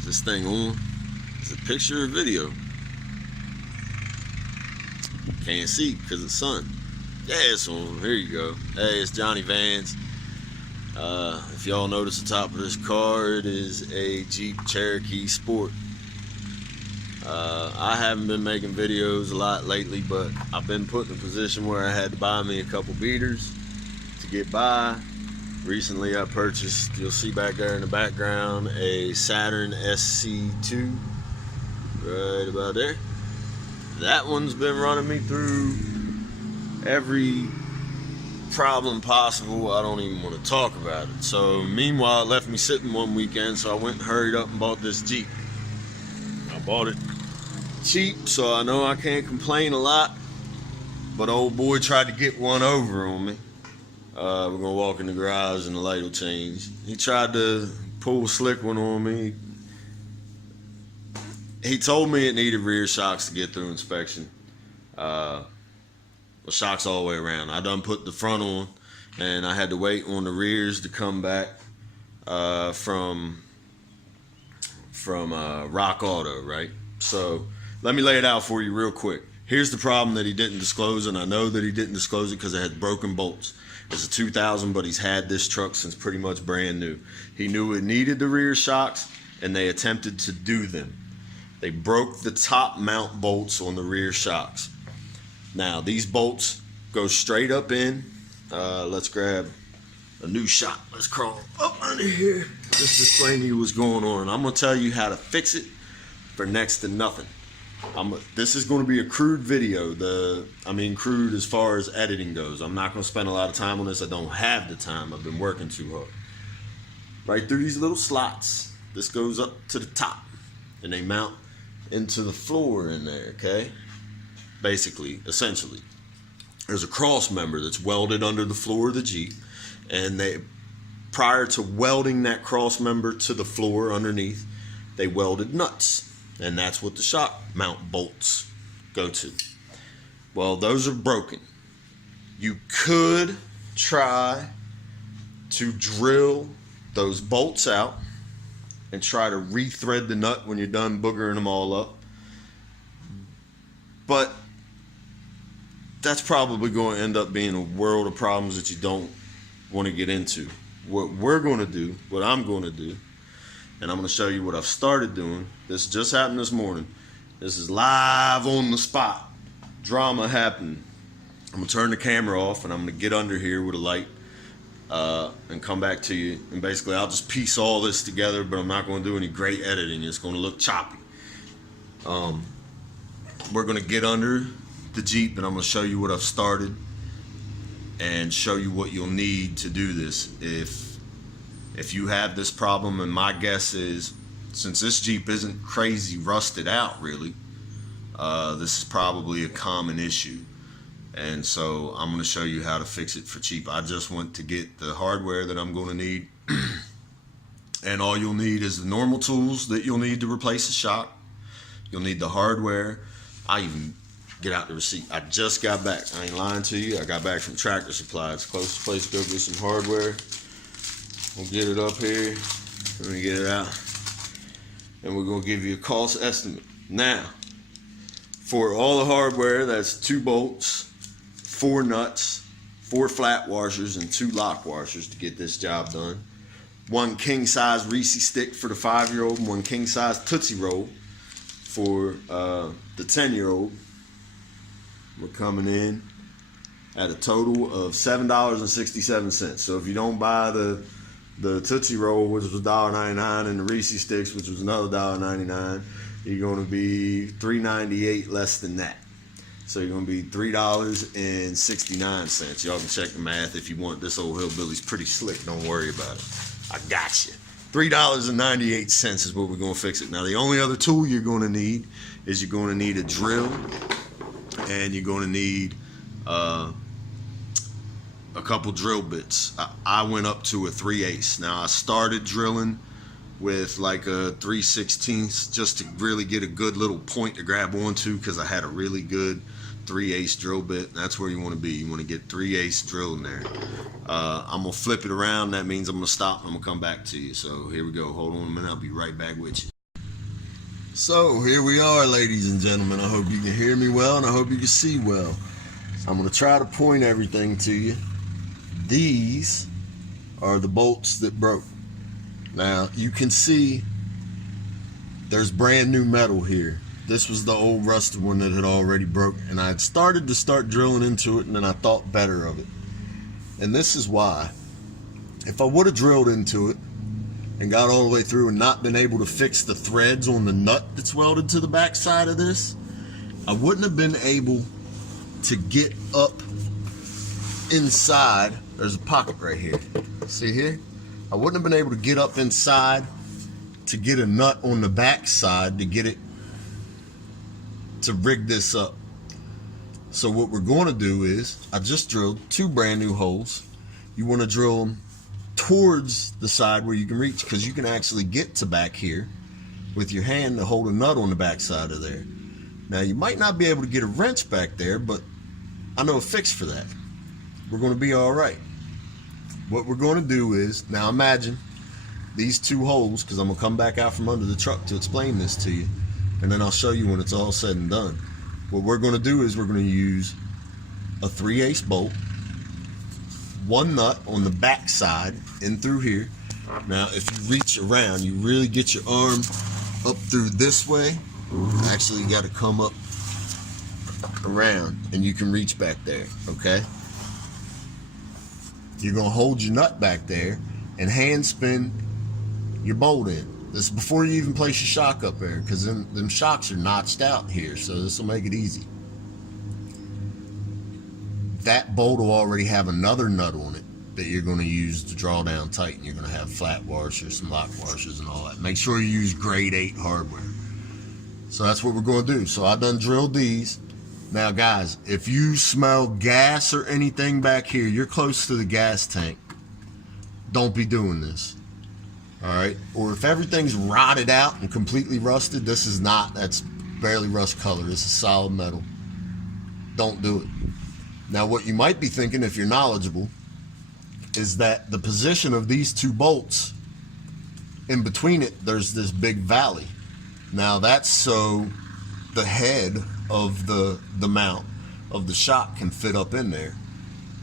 Is this thing on? Is it a picture or video? Can't see because of the sun. Yeah, it's on. Here you go. Hey, it's Johnny Vans. If y'all notice the top of this car, it is a Jeep Cherokee Sport. I haven't been making videos a lot lately, but I've been put in a position where I had to buy me a couple beaters to get by. Recently I purchased, you'll see back there in the background, a Saturn SC2, right about there. That one's been running me through every problem possible. I don't even want to talk about it. So meanwhile, it left me sitting one weekend, so I went and hurried up and bought this Jeep. I bought it cheap, so I know I can't complain a lot, but old boy tried to get one over on me. We're gonna walk in the garage and the light will change. He tried to pull a slick one on me. He told me it needed rear shocks to get through inspection. Well, shocks all the way around. I done put the front on, and I had to wait on the rears to come back from Rock Auto, right? So let me lay it out for you real quick. Here's the problem that he didn't disclose, and I know that he didn't disclose it because it had broken bolts. It's a 2000, but he's had this truck since pretty much brand new. He knew it needed the rear shocks, and they attempted to do them. They broke the top mount bolts on the rear shocks. Now, these bolts go straight up in. Let's grab a new shock. Let's crawl up under here. Just to explain to you what's going on. I'm going to tell you how to fix it for next to nothing. This is going to be a crude video. Crude as far as editing goes. I'm not going to spend a lot of time on this. I don't have the time. I've been working too hard. Right through these little slots. This goes up to the top, and they mount into the floor in there, okay? Basically, essentially. There's a cross member that's welded under the floor of the Jeep, and prior to welding that cross member to the floor underneath, they welded nuts. And that's what the shock mount bolts go to. Well, those are broken. You could try to drill those bolts out and try to rethread the nut when you're done boogering them all up. But that's probably going to end up being a world of problems that you don't want to get into. What we're going to do, what I'm going to do, and I'm going to show you what I've started doing. This just happened this morning. This is live on the spot. Drama happened. I'm going to turn the camera off, and I'm going to get under here with a light and come back to you. And basically, I'll just piece all this together, but I'm not going to do any great editing. It's going to look choppy. We're going to get under the Jeep, and I'm going to show you what I've started and show you what you'll need to do this if you have this problem. And my guess is, since this Jeep isn't crazy rusted out really, this is probably a common issue, and so I'm going to show you how to fix it for cheap. I just went to get the hardware that I'm going to need and all you'll need is the normal tools that you'll need to replace the shock. You'll need the hardware. I even get out the receipt. I just got back. I ain't lying to you. I got back from Tractor Supply. It's the closest place to go get some hardware. We'll get it up here. We're gonna get it out, and we're gonna give you a cost estimate. Now, for all the hardware, that's 2 bolts, 4 nuts, 4 flat washers, and 2 lock washers to get this job done. 1 king size Reese stick for the 5-year-old, and 1 king size Tootsie Roll for the 10-year-old. We're coming in at a total of $7.67. So if you don't buy the Tootsie Roll, which was $1.99, and the Reese Sticks, which was another $1.99, you're going to be $3.98 less than that. So you're going to be $3.69. Y'all can check the math if you want. This old hillbilly's pretty slick. Don't worry about it. I got you. $3.98 is what we're going to fix it. Now, the only other tool you're going to need is you're going to need a drill, and you're going to need a couple drill bits. I went up to a 3/8. Now, I started drilling with like a 3/16 just to really get a good little point to grab onto, because I had a really good 3/8 drill bit. That's where you want to be. You want to get 3/8 drill in there. I'm gonna flip it around. That means I'm gonna stop. I'm gonna come back to you. So here we go. Hold on a minute. I'll be right back with you. So here we are, ladies and gentlemen. I hope you can hear me well, and I hope you can see well. I'm going to try to point everything to you. These are the bolts that broke. Now you can see there's brand new metal here. This was the old rusted one that had already broke, and I had started to start drilling into it, and then I thought better of it. And this is why. If I would have drilled into it and got all the way through and not been able to fix the threads on the nut that's welded to the back side of this, I wouldn't have been able to get up inside. There's a pocket right here. See here? I wouldn't have been able to get up inside to get a nut on the back side to get it to rig this up. So what we're going to do is, I just drilled 2 brand new holes. You want to drill them towards the side where you can reach, because you can actually get to back here with your hand to hold a nut on the back side of there. Now you might not be able to get a wrench back there, but I know a fix for that. We're going to be all right. What we're going to do is, now imagine these 2 holes, because I'm going to come back out from under the truck to explain this to you, and then I'll show you when it's all said and done. What we're going to do is we're going to use a 3/8 bolt, 1 nut on the back side in through here. Now if you reach around, you really get your arm up through this way. Actually, you got to come up around and you can reach back there, okay? You're going to hold your nut back there and hand spin your bolt in. This is before you even place your shock up there, because them shocks are notched out here, so this will make it easy. That bolt will already have another nut on it that you're going to use to draw down tight, and you're going to have flat washers, some lock washers and all that. Make sure you use grade 8 hardware. So that's what we're going to do. So I done drilled these. Now guys, if you smell gas or anything back here, you're close to the gas tank, don't be doing this. Alright, or if everything's rotted out and completely rusted, this is not, that's barely rust color, this is solid metal. Don't do it. Now what you might be thinking, if you're knowledgeable, is that the position of these 2 bolts, in between it there's this big valley. Now that's so the head of the mount of the shock can fit up in there.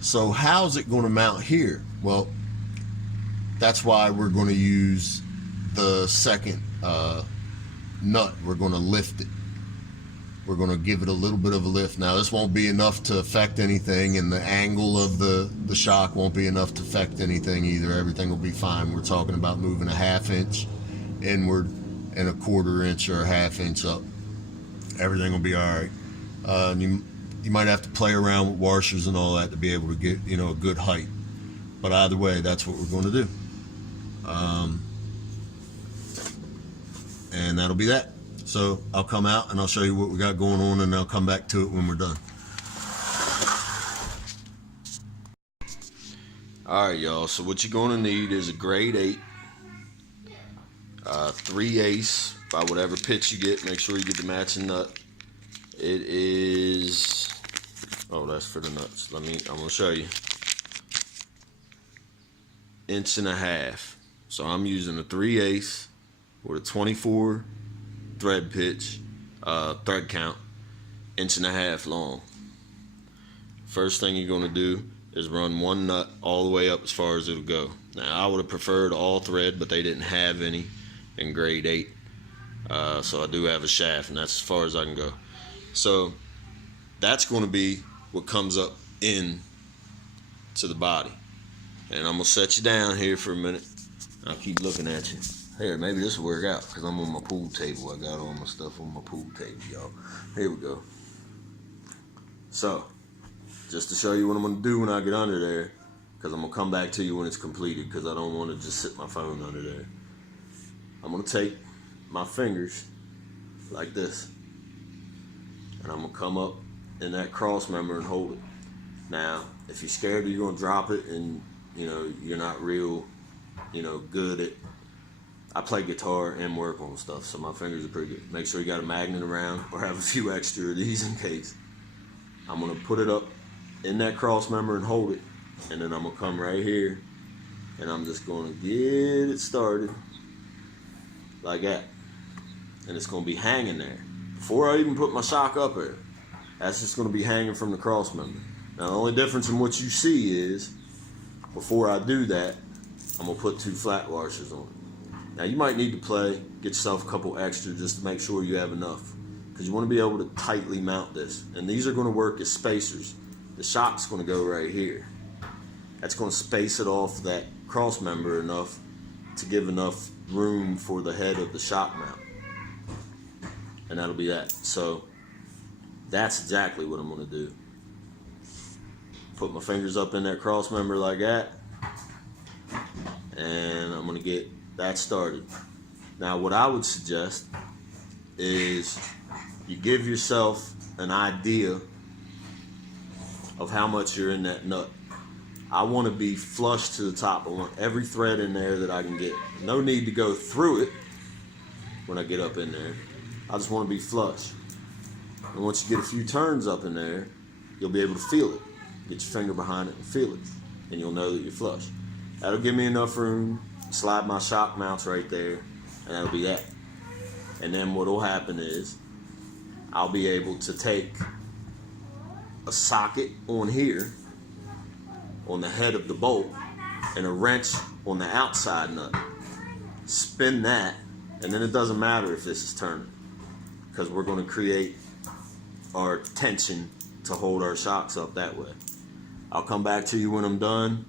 So how's it going to mount here? Well, that's why we're going to use the second nut. We're going to lift it. We're going to give it a little bit of a lift. Now this won't be enough to affect anything, and the angle of the shock won't be enough to affect anything either. Everything will be fine. We're talking about moving a 1/2 inch inward and a 1/4 inch or a 1/2 inch up. Everything will be all right. You might have to play around with washers and all that to be able to get, you know, a good height. But either way, that's what we're going to do. And that'll be that. So I'll come out and I'll show you what we got going on, and I'll come back to it when we're done. Alright y'all, so what you're going to need is a grade 8 3/8 by whatever pitch you get. Make sure you get the matching nut. It is, oh, that's for the nuts. I'm going to show you. 1.5 inches. So I'm using a 3/8 with a 24 thread pitch, thread count, 1.5 inches long. First thing you're going to do is run 1 nut all the way up as far as it'll go. Now I would have preferred all thread, but they didn't have any in grade 8. So I do have a shaft, and that's as far as I can go. So that's going to be what comes up in to the body. And I'm going to set you down here for a minute. I'll keep looking at you. Here, maybe this will work out, because I'm on my pool table. I got all my stuff on my pool table, y'all. Here we go. So, just to show you what I'm going to do when I get under there, because I'm going to come back to you when it's completed, because I don't want to just sit my phone under there. I'm going to take my fingers like this, and I'm going to come up in that cross member and hold it. Now, if you're scared that you're going to drop it and, you know, you're not real, you know, good at, I play guitar and work on stuff, so my fingers are pretty good. Make sure you got a magnet around or have a few extra of these in case. I'm going to put it up in that cross member and hold it, and then I'm going to come right here and I'm just going to get it started like that. and it's going to be hanging there. Before I even put my shock up there, that's just going to be hanging from the cross member. Now the only difference in what you see is, before I do that, I'm going to put 2 flat washers on it. Now you might need to get yourself a couple extra just to make sure you have enough, because you want to be able to tightly mount this. And these are going to work as spacers. The shock's going to go right here. That's going to space it off that cross member enough to give enough room for the head of the shock mount. And that'll be that. So that's exactly what I'm going to do. Put my fingers up in that cross member like that, and I'm going to get that started. Now what I would suggest is you give yourself an idea of how much you're in that nut. I want to be flush to the top. I want every thread in there that I can get. No need to go through it when I get up in there. I just want to be flush. And once you get a few turns up in there, you'll be able to feel it. Get your finger behind it and feel it, and you'll know that you're flush. That'll give me enough room, slide my shock mounts right there, and that'll be that. And then what'll happen is I'll be able to take a socket on here, on the head of the bolt, and a wrench on the outside nut. Spin that, and then it doesn't matter if this is turning, because we're going to create our tension to hold our shocks up that way. I'll come back to you when I'm done,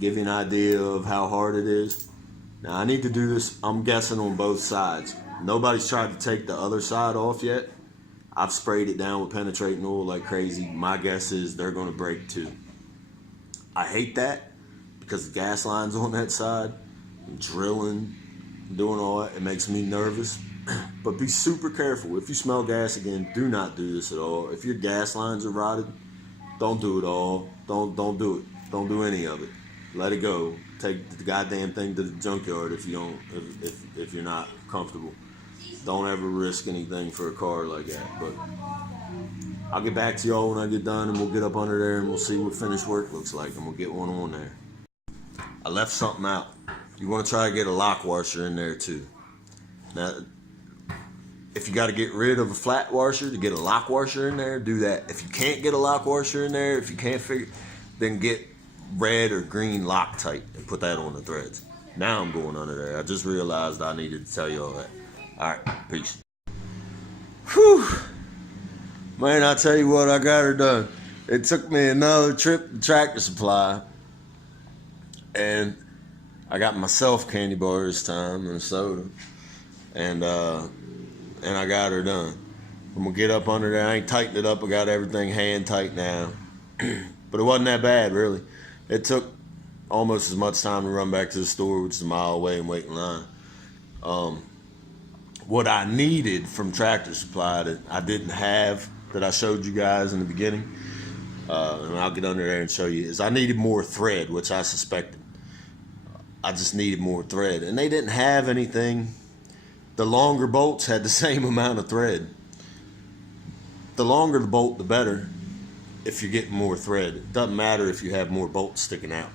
give you an idea of how hard it is. Now I need to do this, I'm guessing, on both sides. Nobody's tried to take the other side off yet. I've sprayed it down with penetrating oil like crazy. My guess is they're going to break too. I hate that because the gas line's on that side. I'm drilling, doing all that. It makes me nervous. But be super careful. If you smell gas again, do not do this at all. If your gas lines are rotted, don't do it all. Don't do it. Don't do any of it. Let it go. Take the goddamn thing to the junkyard if you're not comfortable. Don't ever risk anything for a car like that. But I'll get back to y'all when I get done, and we'll get up under there and we'll see what finished work looks like, and we'll get one on there. I left something out. You want to try to get a lock washer in there too. Now, if you got to get rid of a flat washer to get a lock washer in there, do that. If you can't get a lock washer in there, if you can't figure, then get red or green Loctite and put that on the threads. Now I'm going under there. I just realized I needed to tell you all that. All right, peace. Whew. Man, I tell you what, I got her done. It took me another trip to Tractor Supply, and I got myself candy bar this time and a soda, and I got her done. I'm gonna get up under there. I ain't tightened it up. I got everything hand tight now, but it wasn't that bad really. It took almost as much time to run back to the store, which is a mile away, and wait in line. What I needed from Tractor Supply that I didn't have, that I showed you guys in the beginning, and I'll get under there and show you, is I needed more thread, which I suspected. I just needed more thread, and they didn't have anything. The longer bolts had the same amount of thread. The longer the bolt, the better if you're getting more thread. It doesn't matter if you have more bolts sticking out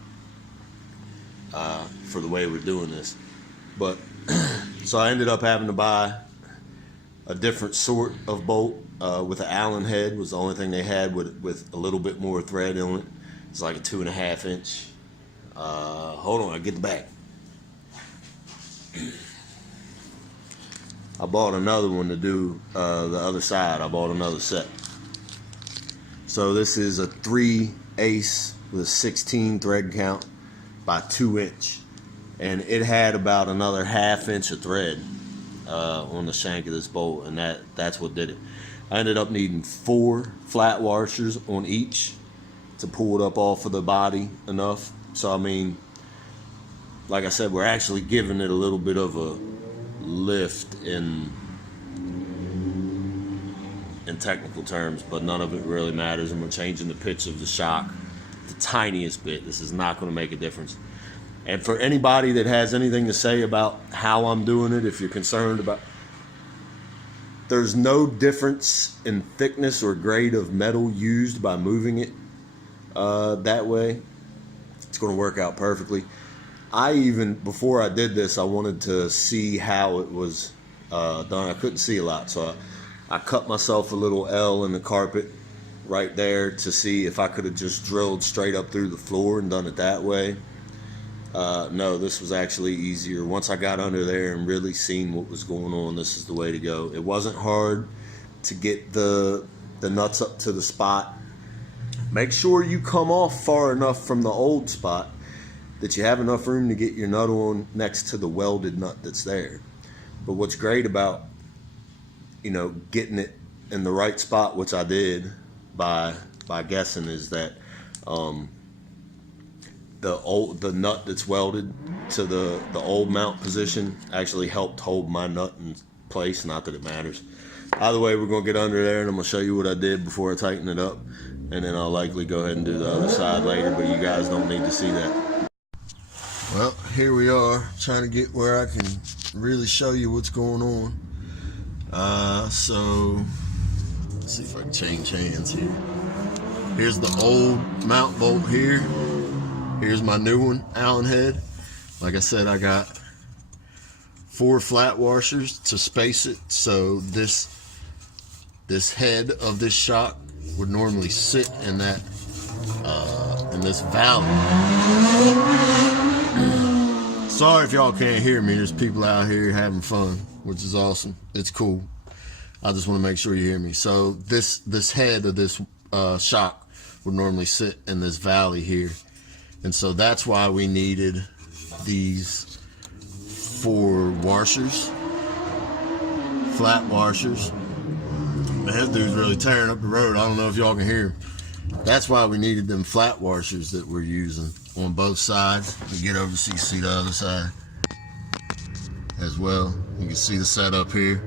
for the way we're doing this. But so I ended up having to buy a different sort of bolt with an Allen head. Was the only thing they had with a little bit more thread on it. It's like a 2.5 inch. Hold on, I'll get the back. I bought another one to do the other side. I bought another set. So this is a 3 ace with a 16 thread count by 2 inch. And it had about another 1/2 inch of thread on the shank of this bolt, and that's what did it. I ended up needing 4 flat washers on each to pull it up off of the body enough. So I mean, like I said, we're actually giving it a little bit of a lift in technical terms, but none of it really matters, and we're changing the pitch of the shock the tiniest bit. This is not going to make a difference. And for anybody that has anything to say about how I'm doing it, if you're concerned about, there's no difference in thickness or grade of metal used by moving it that way. It's going to work out perfectly. Before I did this, I wanted to see how it was done. I couldn't see a lot, so I cut myself a little L in the carpet right there to see if I could have just drilled straight up through the floor and done it that way. No, this was actually easier. Once I got under there and really seen what was going on, this is the way to go. It wasn't hard to get the nuts up to the spot. Make sure you come off far enough from the old spot that you have enough room to get your nut on next to the welded nut that's there. But what's great about, getting it in the right spot, which I did by guessing, is that the nut that's welded to the old mount position actually helped hold my nut in place. Not that it matters. Either way, we're gonna get under there and I'm gonna show you what I did before I tighten it up, and then I'll likely go ahead and do the other side later, but you guys don't need to see that. Well, here we are, trying to get where I can really show you what's going on. So let's see if I can change hands here. Here's the old mount bolt here. Here's my new one, Allen head. Like I said, I got 4 flat washers to space it, so this head of this shock would normally sit in that in this valley. Sorry if y'all can't hear me. There's people out here having fun, which is awesome. It's cool. I just want to make sure you hear me. So this head of this shock would normally sit in this valley here. And so that's why we needed these 4 washers, flat washers. Man, this dude's really tearing up the road. I don't know if y'all can hear him. That's why we needed them flat washers that we're using on both sides. We get over so you can see the other side as well. You can see the setup here.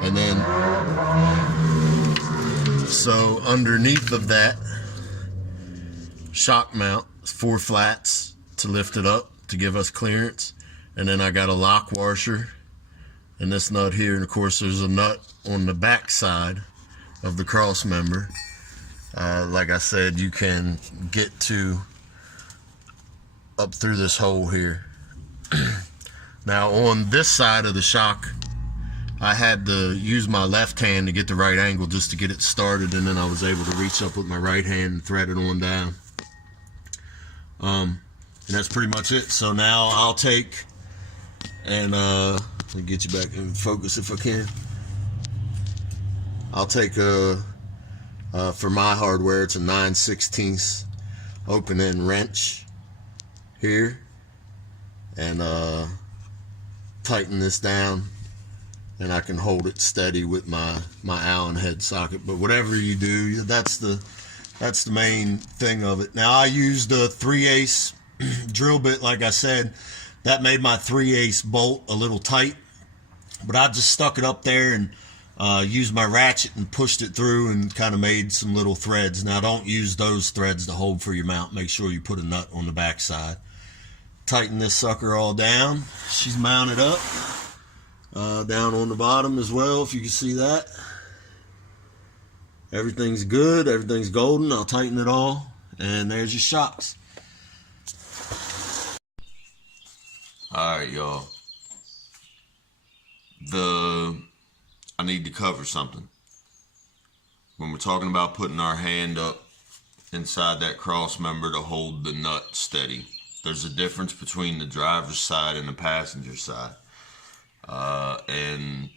And then, so underneath of that shock mount, 4 flats to lift it up to give us clearance. And then I got a lock washer and this nut here. And of course there's a nut on the back side of the cross member. Like I said, you can get to up through this hole here. Now on this side of the shock, I had to use my left hand to get the right angle just to get it started, and then I was able to reach up with my right hand and thread it on down. And that's pretty much it. So now I'll take and let me get you back in focus if I can. I'll take for my hardware, it's a 9/16 open end wrench here, and tighten this down, and I can hold it steady with my Allen head socket. But whatever you do, that's the main thing of it. Now I used a 3/8 drill bit, like I said. That made my 3/8 bolt a little tight, but I just stuck it up there and used my ratchet and pushed it through and kind of made some little threads. Now don't use those threads to hold for your mount. Make sure you put a nut on the back side. Tighten this sucker all down. She's mounted up down on the bottom as well, if you can see that. Everything's good, everything's golden. I'll tighten it all, and there's your shocks. Alright, y'all. I need to cover something. When we're talking about putting our hand up inside that cross member to hold the nut steady, there's a difference between the driver's side and the passenger side. And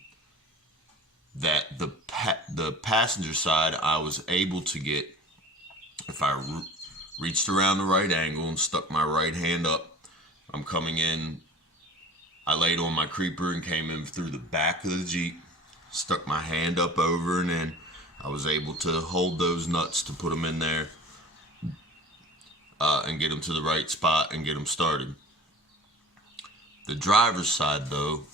that the passenger side, I was able to get, if I reached around the right angle and stuck my right hand up, I'm coming in, I laid on my creeper and came in through the back of the Jeep, stuck my hand up over and in. I was able to hold those nuts to put them in there and get them to the right spot and get them started. The driver's side, though,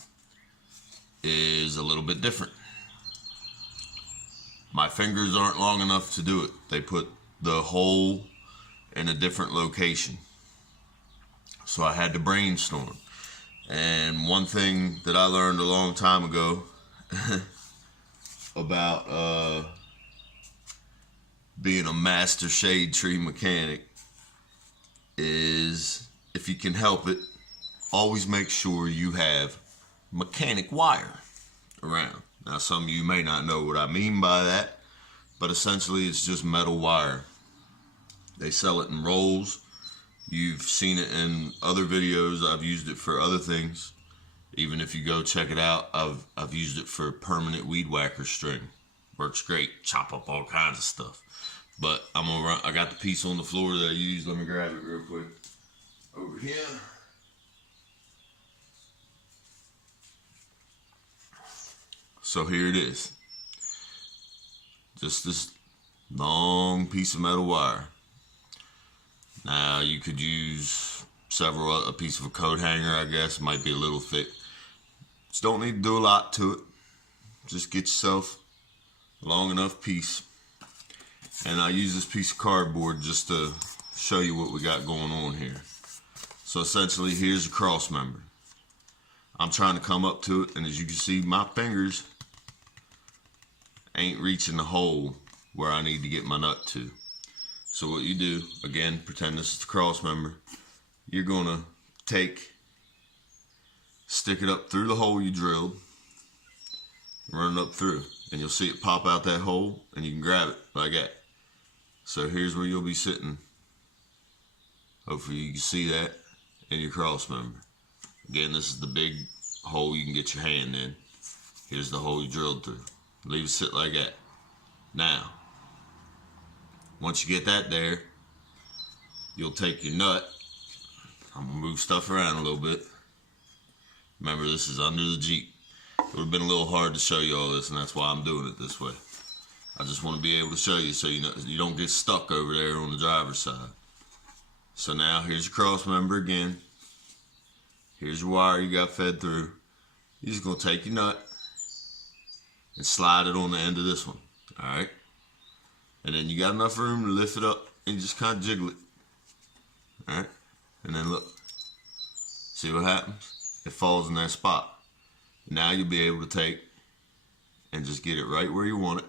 is a little bit different. My fingers aren't long enough to do it. They put the hole in a different location. So I had to brainstorm. And one thing that I learned a long time ago about being a master shade tree mechanic is, if you can help it, always make sure you have mechanic wire. around. Now, some of you may not know what I mean by that, but essentially it's just metal wire. They sell it in rolls. You've seen it in other videos. I've used it for other things. Even if you go check it out, I've used it for permanent weed whacker string. Works great. Chop up all kinds of stuff. But I got the piece on the floor that I used. Let me grab it real quick. Over here. So here it is. Just this long piece of metal wire. Now you could use a piece of a coat hanger, I guess. Might be a little thick. Just don't need to do a lot to it. Just get yourself a long enough piece. And I use this piece of cardboard just to show you what we got going on here. So essentially, here's a cross member. I'm trying to come up to it, and as you can see, my fingers ain't reaching the hole where I need to get my nut to. So what you do, again, pretend this is the cross member. You're gonna stick it up through the hole you drilled, run it up through, and you'll see it pop out that hole, and you can grab it like that. So here's where you'll be sitting. Hopefully you can see that in your cross member. Again, this is the big hole you can get your hand in. Here's the hole you drilled through. Leave it sit like that. Now, once you get that there, you'll take your nut. I'm gonna move stuff around a little bit. Remember, this is under the Jeep. It would have been a little hard to show you all this, and that's why I'm doing it this way. I just want to be able to show you so you know you don't get stuck over there on the driver's side. So now here's your cross member again. Here's your wire you got fed through. You're just gonna take your nut and slide it on the end of this one. Alright? And then you got enough room to lift it up and just kind of jiggle it. Alright? And then look. See what happens? It falls in that spot. Now you'll be able to take and just get it right where you want it.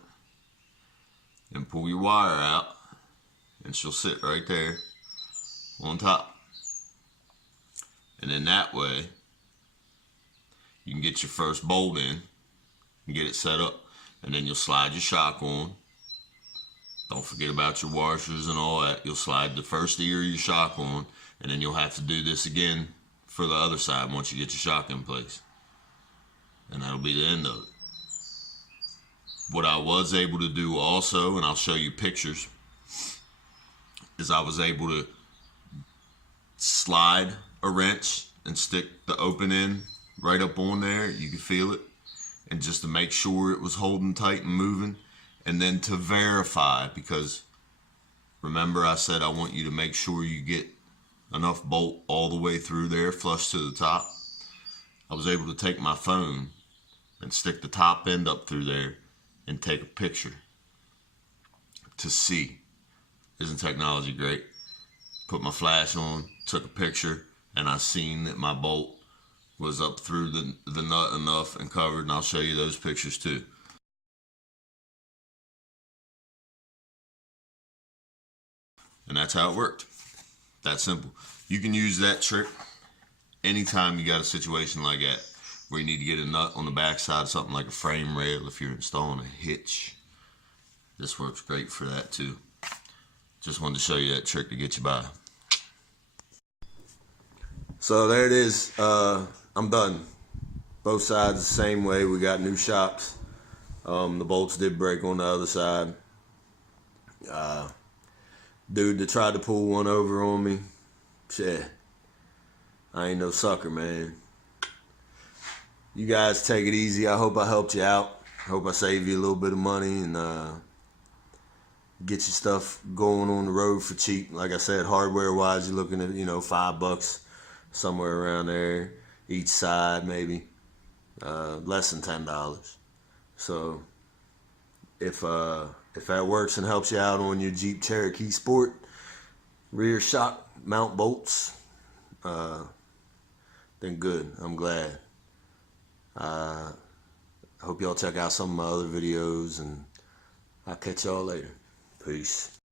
And pull your wire out. And she'll sit right there on top. And then that way, you can get your first bolt in and get it set up. And then you'll slide your shock on. Don't forget about your washers and all that. You'll slide the first ear of your shock on, and then you'll have to do this again for the other side once you get your shock in place. And that'll be the end of it. What I was able to do also, and I'll show you pictures, is I was able to slide a wrench and stick the open end right up on there. You can feel it. And just to make sure it was holding tight and moving. And then to verify, because remember I said I want you to make sure you get enough bolt all the way through there, flush to the top. I was able to take my phone and stick the top end up through there and take a picture to see. Isn't technology great? Put my flash on, took a picture, and I seen that my bolt was up through the nut enough and covered, and I'll show you those pictures too. And that's how it worked. That simple. You can use that trick anytime you got a situation like that where you need to get a nut on the backside of something like a frame rail if you're installing a hitch. This works great for that too. Just wanted to show you that trick to get you by. So there it is. I'm done. Both sides the same way. We got new shocks. The bolts did break on the other side. Dude that tried to pull one over on me, shit, I ain't no sucker, man. You guys take it easy. I hope I helped you out. I hope I saved you a little bit of money and get your stuff going on the road for cheap. Like I said, hardware wise, you're looking at, $5, somewhere around there, each side maybe, less than $10. So if that works and helps you out on your Jeep Cherokee Sport rear shock mount bolts, then good. I'm glad. I hope y'all check out some of my other videos, and I'll catch y'all later. Peace.